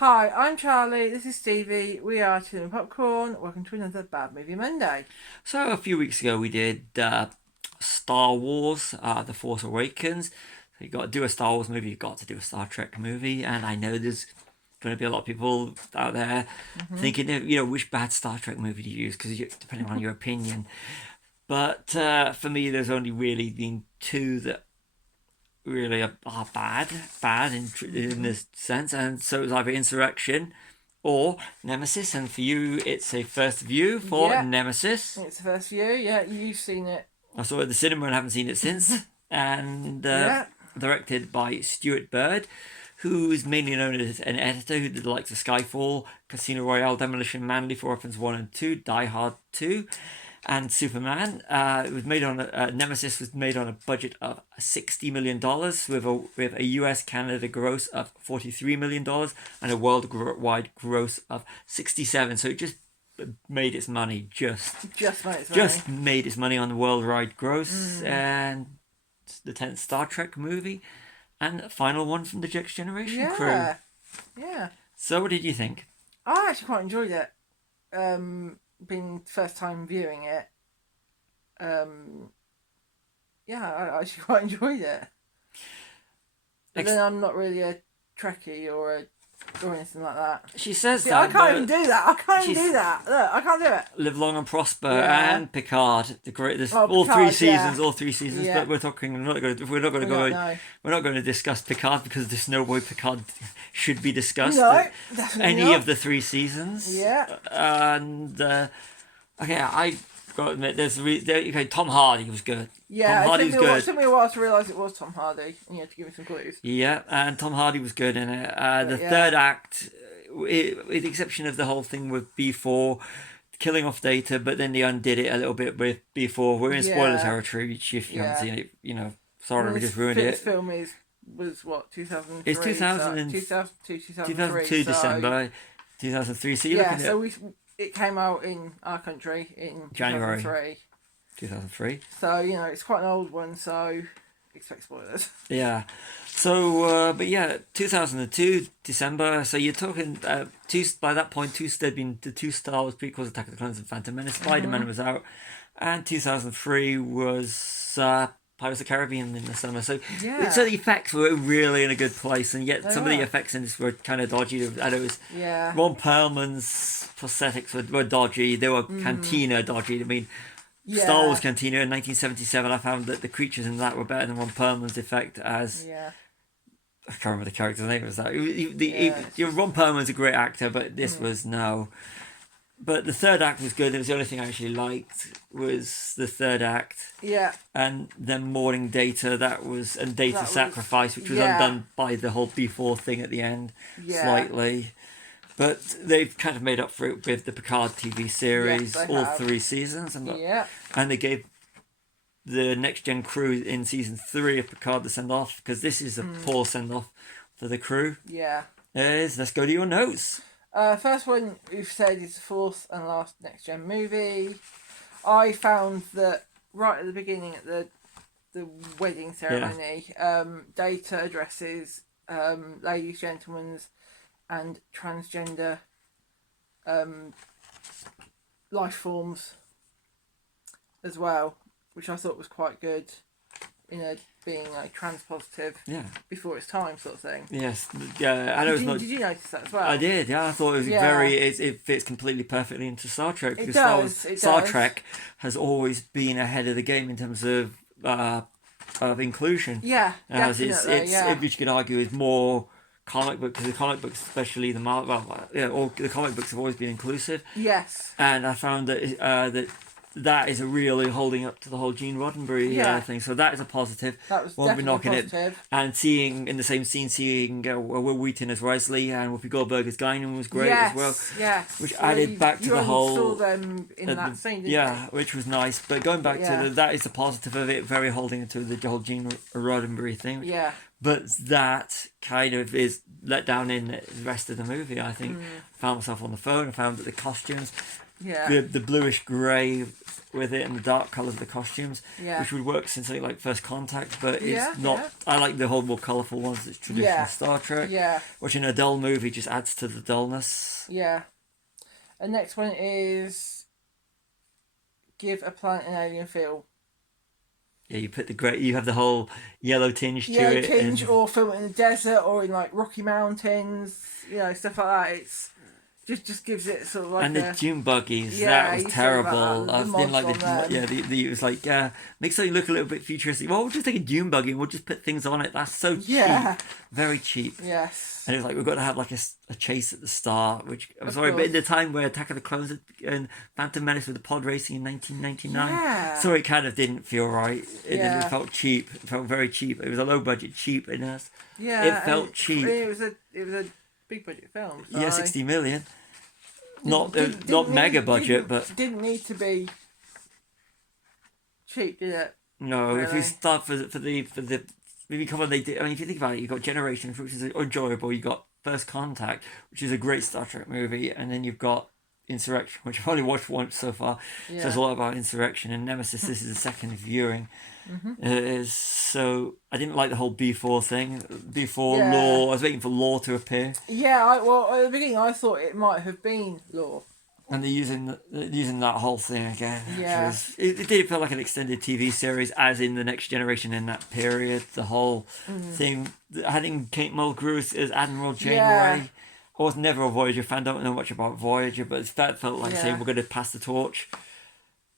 Hi, I'm Charlie. This is Stevie. We are Chilling Popcorn. Welcome to another Bad Movie Monday. So a few weeks ago we did Star Wars, The Force Awakens. So you got to do a Star Wars movie, you've got to do a Star Trek movie, and I know there's going to be a lot of people out there thinking, which bad Star Trek movie to use because depending on your opinion. But for me, there's only really been two that really are bad in this sense, and so it was either Insurrection or Nemesis, and for you it's a first view for Yeah. Nemesis. It's the first view. Yeah, you've seen it. I saw it at the cinema and haven't seen it since. And Yeah. directed by Stuart Bird, who's mainly known as an editor who did the likes of Skyfall, Casino Royale, Demolition Man, Lethal Weapons 1 and 2, Die Hard 2, and Superman. It was made on Nemesis was made on a budget of $60 million with a US Canada gross of $43 million and a worldwide gross of 67. So it just made its money just made its money on the worldwide gross, and the 10th Star Trek movie and the final one from the Next Generation crew. Yeah. So what did you think? I actually quite enjoyed it. Being first time viewing it. Yeah, I actually quite enjoyed it. But then I'm not really a Trekkie or anything like that. She says See, that. I can't even do that. Look, I can't do it. Live Long and Prosper and Picard, the great. All three seasons. Yeah. But we're talking. We're not going to discuss Picard because there's no way Picard should be discussed. No, definitely any not. of the 3 seasons. Yeah. And okay, I got to admit, Tom Hardy was good. Yeah, Tom Hardy was good. It took me a while to realise it was Tom Hardy, and you had to give me some clues. Yeah, and Tom Hardy was good in it. The third act, with the exception of the whole thing with B4 killing off Data, but then they undid it a little bit with B4. We're in spoiler territory. If you haven't seen it, sorry, we just ruined it. This film was what, 2003? It's 2002 December 2003. So you're looking at it came out in our country in January 2003. So it's quite an old one. So expect spoilers. Yeah. So, but yeah, 2002 December. So you're talking by that point, there'd been the 2 Star Wars prequels, Attack of the Clones and Phantom Menace. Spider-Man was out, and 2003 was Pirates of the Caribbean in the summer. So the effects were really in a good place, and yet some of the effects in this were kind of dodgy. And it was Ron Perlman's prosthetics were dodgy. They were Cantina dodgy. I mean. Star Wars Cantina in 1977, I found that the creatures in that were better than Ron Perlman's effect as... I can't remember the character's name. Was that Ron Perlman's a great actor, but this was no. But the third act was good. It was the only thing I actually liked was the third act. Yeah. And then Mourning Data, and Data Sacrifice, which was undone by the whole B4 thing at the end slightly. But they've kind of made up for it with the Picard TV series, all 3 seasons. And they gave the Next Gen crew in season 3 of Picard the send off, because this is a poor send off for the crew. Yeah. Let's go to your notes. First one we've said is the 4th and last Next Gen movie. I found that right at the beginning at the wedding ceremony, Data addresses ladies, gentlemen's and transgender life forms as well, which I thought was quite good, being like trans positive before its time sort of thing. Yes, I know. Did you notice that as well? I did. Yeah, I thought it was it fits completely perfectly into Star Trek. It does. Star Trek has always been ahead of the game in terms of inclusion. Yeah, definitely. It's which you could argue is more comic book, because the comic books, especially all the comic books have always been inclusive. Yes. And I found that that is really holding up to the whole Gene Roddenberry thing. So that is a positive. That was Won't be knocking positive. it. And seeing in the same scene, Will Wheaton as Wesley and Whoopi Goldberg as Guinan was great as well. Yes. Which added back to the whole. You saw them in that scene, didn't you? Which was nice. But going back to that is the positive of it. Very holding to the whole Gene Roddenberry thing. Yeah. But that kind of is let down in the rest of the movie, I think. Found myself on the phone. I found that the costumes Yeah. the bluish grey with it and the dark colours of the costumes, Yeah. which would work since something like First Contact, but it's Yeah, not. yeah. I like the whole more colourful ones. It's traditional Yeah. Star Trek. Yeah. Watching a dull movie just adds to the dullness. Yeah. And next one is give a planet an alien feel. Yeah, you put the grey. You have the whole yellow tinge to Yeah, it. tinge, And or film it in the desert or in like Rocky Mountains, stuff like that. It's just gives it sort of like and the Dune buggies, Yeah, that was you said about terrible. that, I the didn't like mods on them. it was like make something look a little bit futuristic. Well, we'll just take a Dune buggy and we'll just put things on it. That's so Yeah. cheap, very cheap. Yes. And it was like we've got to have like a chase at the start, which I'm Of sorry, but course. in the time where Attack of the Clones and Phantom Menace with the pod racing in 1999, Yeah. so it kind of didn't feel right. Yeah. It felt cheap. It felt very cheap. It was a low budget cheapness. Yeah. It felt and cheap. It was a big budget film. So Yeah, 60 million. Not didn't mega need- budget, didn't- but didn't need to be cheap, did it? no. If you Really? start for the maybe come on, they did. I mean, if you think about it, you got Generations, which is enjoyable. You got First Contact, which is a great Star Trek movie, and then you've got Insurrection, which I've only watched once so far. Yeah. Says a lot about Insurrection and Nemesis. This is the second viewing. So I didn't like the whole B4 thing. B4 Yeah. Law. I was waiting for Law to appear, Yeah. Well, at the beginning, I thought it might have been Law. and they're using that whole thing again. Yeah. It did feel like an extended TV series, as in the Next Generation in that period. The whole thing, having Kate Mulgrew as Admiral Janeway. Yeah. I was never a Voyager fan. Don't know much about Voyager, but that felt like saying Yeah. we're going to pass the torch.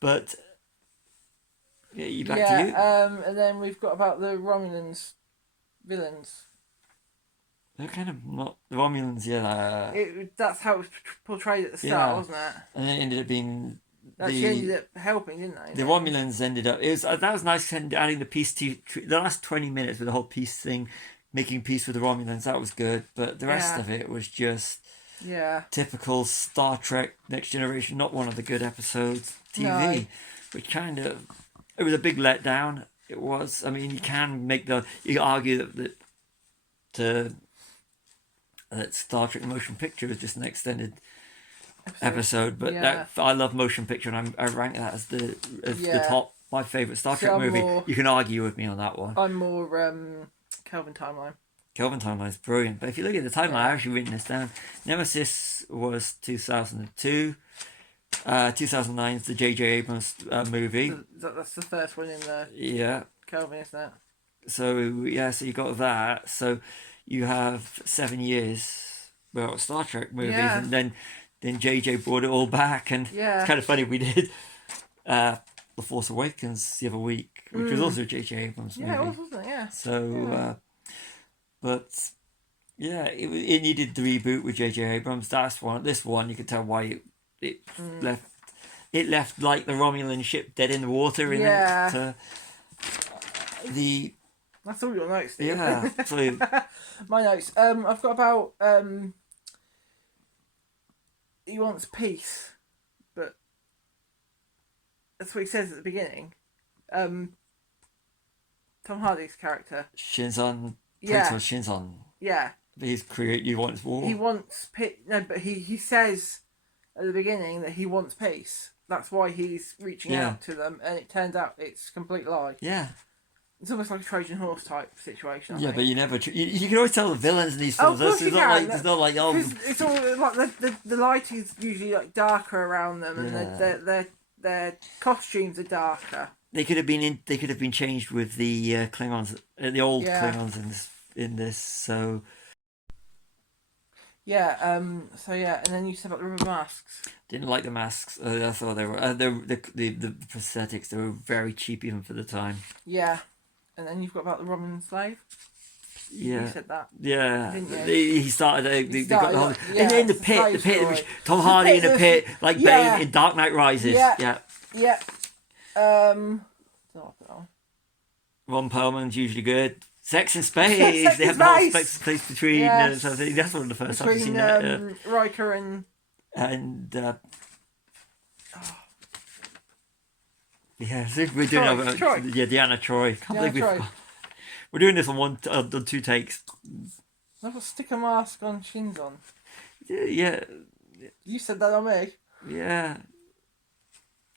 But yeah, you back to you. And then we've got about the Romulans villains. They're kind of not the Romulans, yeah. That's how it was portrayed at the start, Yeah. wasn't it? And then it ended up being Actually ended up helping, didn't they? the Romulans ended up. It was that was nice adding the peace to the last 20 minutes with the whole peace thing, making peace with the Romulans. That was good, but the rest Yeah. of it was just Yeah. typical Star Trek Next Generation. Not one of the good episodes TV, No. which kind of it was a big letdown. It was. I mean, you argue that Star Trek motion picture was just an extended episode, but Yeah. I love motion picture, and I rank that as the Yeah. top my favorite Star See, Trek I'm movie. more- You can argue with me on that one. I'm more Kelvin Timeline. Kelvin Timeline is brilliant, but if you look at the timeline, Yeah. I've actually written this down. Nemesis was 2002. 2009 is the J.J. Abrams movie. That's the first one in the Yeah. Kelvin, isn't it? So you got that. So you have 7 years, well, Star Trek movies, Yeah. and then JJ brought it all back, and Yeah. it's kind of funny we did The Force Awakens the other week, which was also a J.J. Abrams movie. Yeah, it was, wasn't it? Yeah. So, Yeah. but yeah, it needed the reboot with J.J. Abrams. This one you could tell why it left. It left like the Romulan ship dead in the water. In Yeah. the That's all your notes, Steve. yeah. So My notes. I've got about he wants peace, but that's what he says at the beginning. Tom Hardy's character. Shinzon, Yeah. Plato Shinzon. Yeah. He's create. You want war. He wants peace. No, but he says at the beginning that he wants peace. That's why he's reaching Yeah. out to them, and it turns out it's a complete lie. Yeah. It's almost like a Trojan horse type situation. I Yeah, think. but you never. You can always tell the villains in these Oh, of films. course you It's not can. like it's not like oh. 'Cause it's all like the light is usually like darker around them, and Yeah. their costumes are darker. They could have been They could have been changed with the Klingons, the old Yeah. Klingons in this. So Yeah. So yeah, and then you said about the rubber masks. didn't like the masks. I thought they were the prosthetics. They were very cheap even for the time. Yeah, and then you've got about the Roman slave. You Yeah. said that. Yeah, Didn't you? he started. They got started, the whole, like, and then the it's a pit, slave which story. Tom The Hardy in pit the was- pit, like yeah. Bane in Dark Knight Rises. Yeah. Yeah. Yeah. Ron Perlman's usually good. Sex and Space. Sex They and have the whole Space. space between. Yes. So I think that's one of the first times I've Between seen that. Riker and And yeah, so we're doing Troy. Deanna Troy. Can't Yeah, believe Troy. we're doing this on two takes. I've got stick a mask on Shinzon. Yeah, You said that on me. yeah.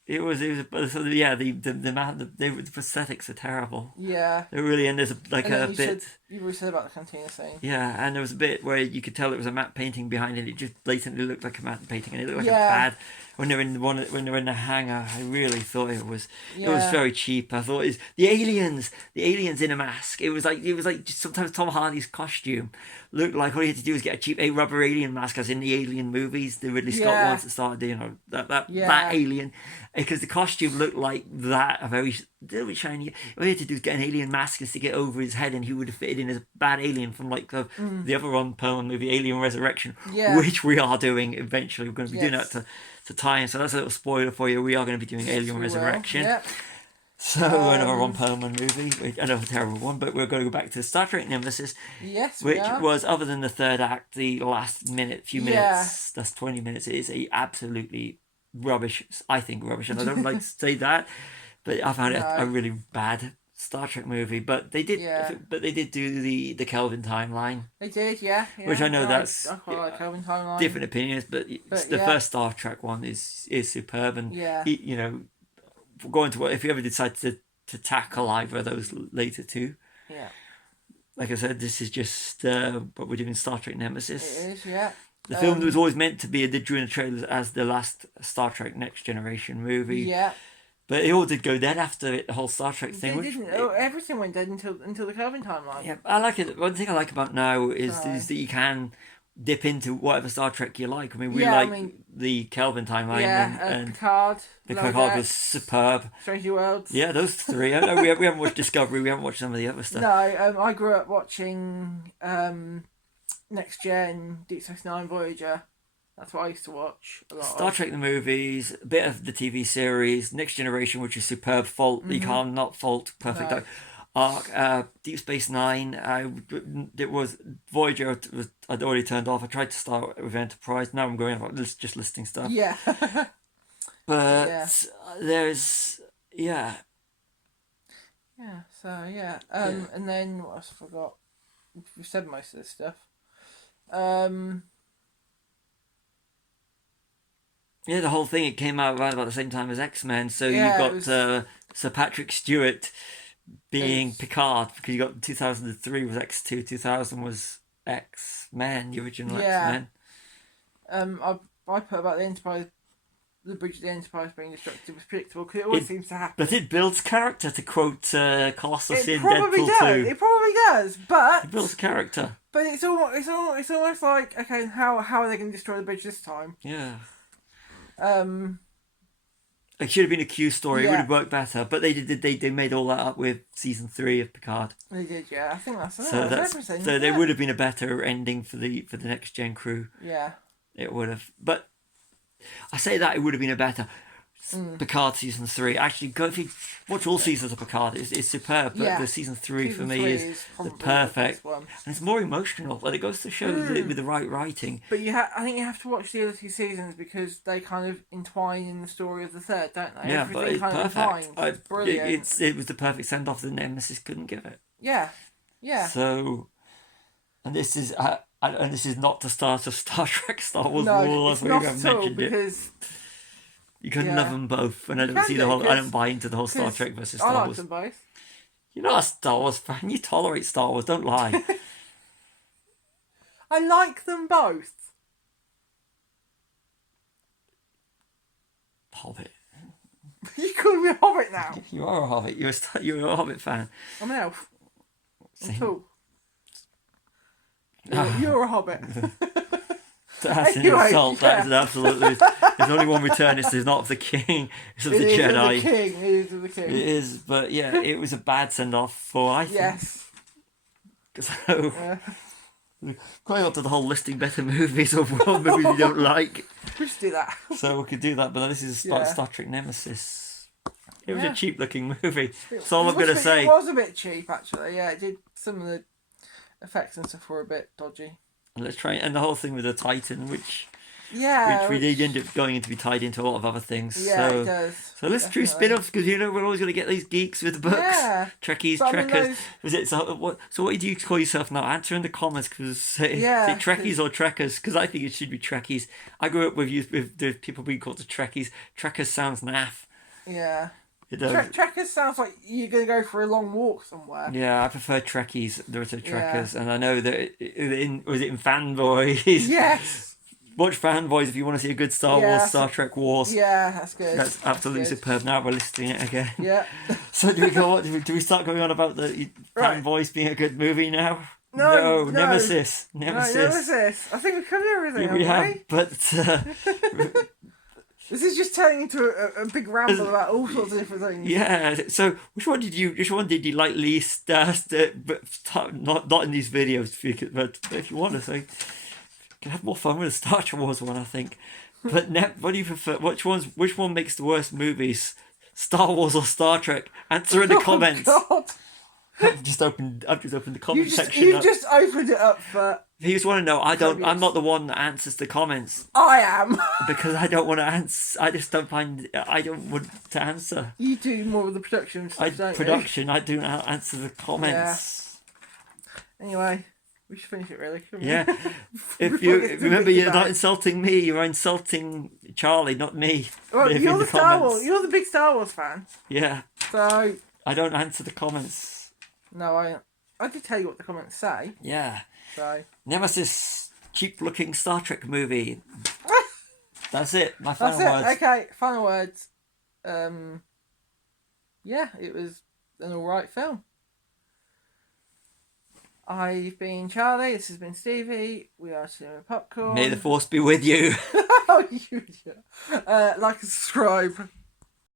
It was so yeah, the prosthetics are terrible. Yeah. They really, and there's like And a then bit. You already said about the cantina scene. Yeah, and there was a bit where you could tell it was a matte painting behind it. It just blatantly looked like a matte painting, and it looked like a bad. When they're in when they're in the hangar, I really thought it was very cheap. I thought it's the aliens in a mask. It was like just sometimes Tom Hardy's costume looked like all he had to do was get a cheap rubber alien mask, as in the Alien movies, the Ridley Scott ones that started, that alien, because the costume looked like that, a very little bit shiny. All he had to do was get an alien mask and stick it over his head, and he would have fitted in as a bad alien from like the other Ron Perlman movie, Alien Resurrection, which we are doing eventually. We're going to be doing that to tie in. So that's a little spoiler for you. We are going to be doing Alien Resurrection. Yep. So another Ron Perlman movie, another terrible one, but we're going to go back to Star Trek Nemesis. Yes, which was, other than the third act, the last few minutes, that's 20 minutes, it is a absolutely rubbish, I think rubbish, and I don't like to say that, but I found it a really bad Star Trek movie. But they did do the Kelvin timeline. They did, yeah. Which I know that's I quite like Kelvin timeline. Different opinions, but the first Star Trek one is superb, and going to if you ever decide to tackle either of those later two. Yeah. Like I said, this is just what we're doing, Star Trek Nemesis. It is, yeah. The film was always meant to be during the trailers as the last Star Trek Next Generation movie. Yeah. But it all did go dead after the whole Star Trek thing. Everything went dead until the Kelvin timeline. Yeah, I like it. One thing I like about now is that you can dip into whatever Star Trek you like. I mean, we the Kelvin timeline and Picard. The Picard was superb. Strange New Worlds. Yeah, those three. I know we haven't watched Discovery. We haven't watched some of the other stuff. No, I grew up watching Next Gen, Deep Space Nine, Voyager. That's what I used to watch a lot. Star Trek the movies, a bit of the TV series, Next Generation, which is superb. You can't not fault. Perfect. No. Arc, Deep Space Nine. It was Voyager. I'd already turned off. I tried to start with Enterprise. Now I'm going on just listing stuff. Yeah. But there's Yeah. So and then what else I forgot? We've said most of this stuff. Yeah, the whole thing, it came out right about the same time as X-Men, so you've got Sir Patrick Stewart being Picard, because you got 2003 was X2, 2000 was X-Men, the original X-Men. I put about the Enterprise, the bridge of the Enterprise being destructive was predictable, because it always seems to happen. But it builds character, to quote Colossus in Deadpool 2. It probably does, but... It builds character. But it's almost like, okay, how are they going to destroy the bridge this time? Yeah. It should have been a Q story. It would have worked better, but they made all that up with season 3 of Picard. They did, yeah. I think that's everything. So there would have been a better ending for the next gen crew. Yeah, it would have. But I say that it would have been a better Picard season 3. Actually, go if you watch all seasons of Picard. It's superb. But the season 3 for me is the perfect one, and it's more emotional. But it goes to show that with the right writing. But I think you have to watch the other 2 seasons because they kind of entwine in the story of the third, don't they? Yeah, but it's perfect. It's brilliant. It was the perfect send off that Nemesis couldn't give it. Yeah, yeah. So, and this is not the start of Star Trek, Star Wars War. As we have mentioned because. You couldn't love them both, and I don't see I don't buy into the whole Star Trek versus Star Wars. I like them both. You're not a Star Wars fan. You tolerate Star Wars. Don't lie. I like them both. Hobbit. You call me a Hobbit now. You are a Hobbit. You're a Hobbit fan. I'm an elf. I'm tall. You're a Hobbit. That's an insult. Yeah. That is an absolutely. There's only one return. It's not of the king. It's of the Jedi. It is of the king. It is, but yeah, it was a bad send off for I think. Yes. So, going on to the whole listing better movies or world movies you don't like. We should do that. So we could do that, but this is Star Trek Nemesis. It was a cheap looking movie. That's all I'm going to say. It was a bit cheap, actually. Yeah, it did. Some of the effects and stuff were a bit dodgy. Let's try, and the whole thing with the Titan, which Yeah. which really end up going to be tied into a lot of other things. Yeah, so, it does. So let's do Definitely. spin-offs because we're always going to get these geeks with the books. Yeah. Trekkies, But I mean, Trekkers. those- Was it so? What do you call yourself now? Answer in the comments because Yeah, is it Trekkies or Trekkers? Because I think it should be Trekkies. I grew up with the people being called the Trekkies. Trekkers sounds naff. Yeah. It does. Trekkers sounds like you're going to go for a long walk somewhere. Yeah, I prefer Trekkies. There to Yeah. Trekkers, and I know that was it in Fanboys? Yes. Watch Fanboys if you want to see a good Star Yeah, Wars, Star Trek Wars. Yeah, that's good. That's absolutely good. superb. Now we're listing it again. Yeah. So do we go? Do we start going on about the Right. Fanboys being a good movie now? No. Nemesis. No, Nemesis. I think we covered everything. Yeah, we have, but This is just turning into a big ramble about all sorts of different things. yeah. So which one did you like least? But not in these videos, but if you want to, so you can have more fun with the Star Wars one, I think. But what do you prefer? Which one makes the worst movies? Star Wars or Star Trek? Answer in the comments. Oh, God. I've just opened the comment section. You've just opened it up for... If you just want to know, I'm Previous. not the one that answers the comments I am. because I don't want to answer. I just don't want to answer. You do more of the production stuff, don't Production. I do not answer the comments. you? Anyway, we should finish it really. shouldn't we? Yeah. If Before you it gets too remember, big you're about not it. insulting me. You're insulting Charlie, not me. Well, In you're the Star comments. Wars. You're the big Star Wars fan. Yeah. So I don't answer the comments. no, I did tell you what the comments say. Yeah. So Nemesis, cheap-looking Star Trek movie. That's it. My final that's it. words. Okay, final words. Yeah, it was an alright film. I've been Charlie. This has been Stevie. We are Cinema Popcorn. May the force be with you. Oh, you idiot. Like and subscribe.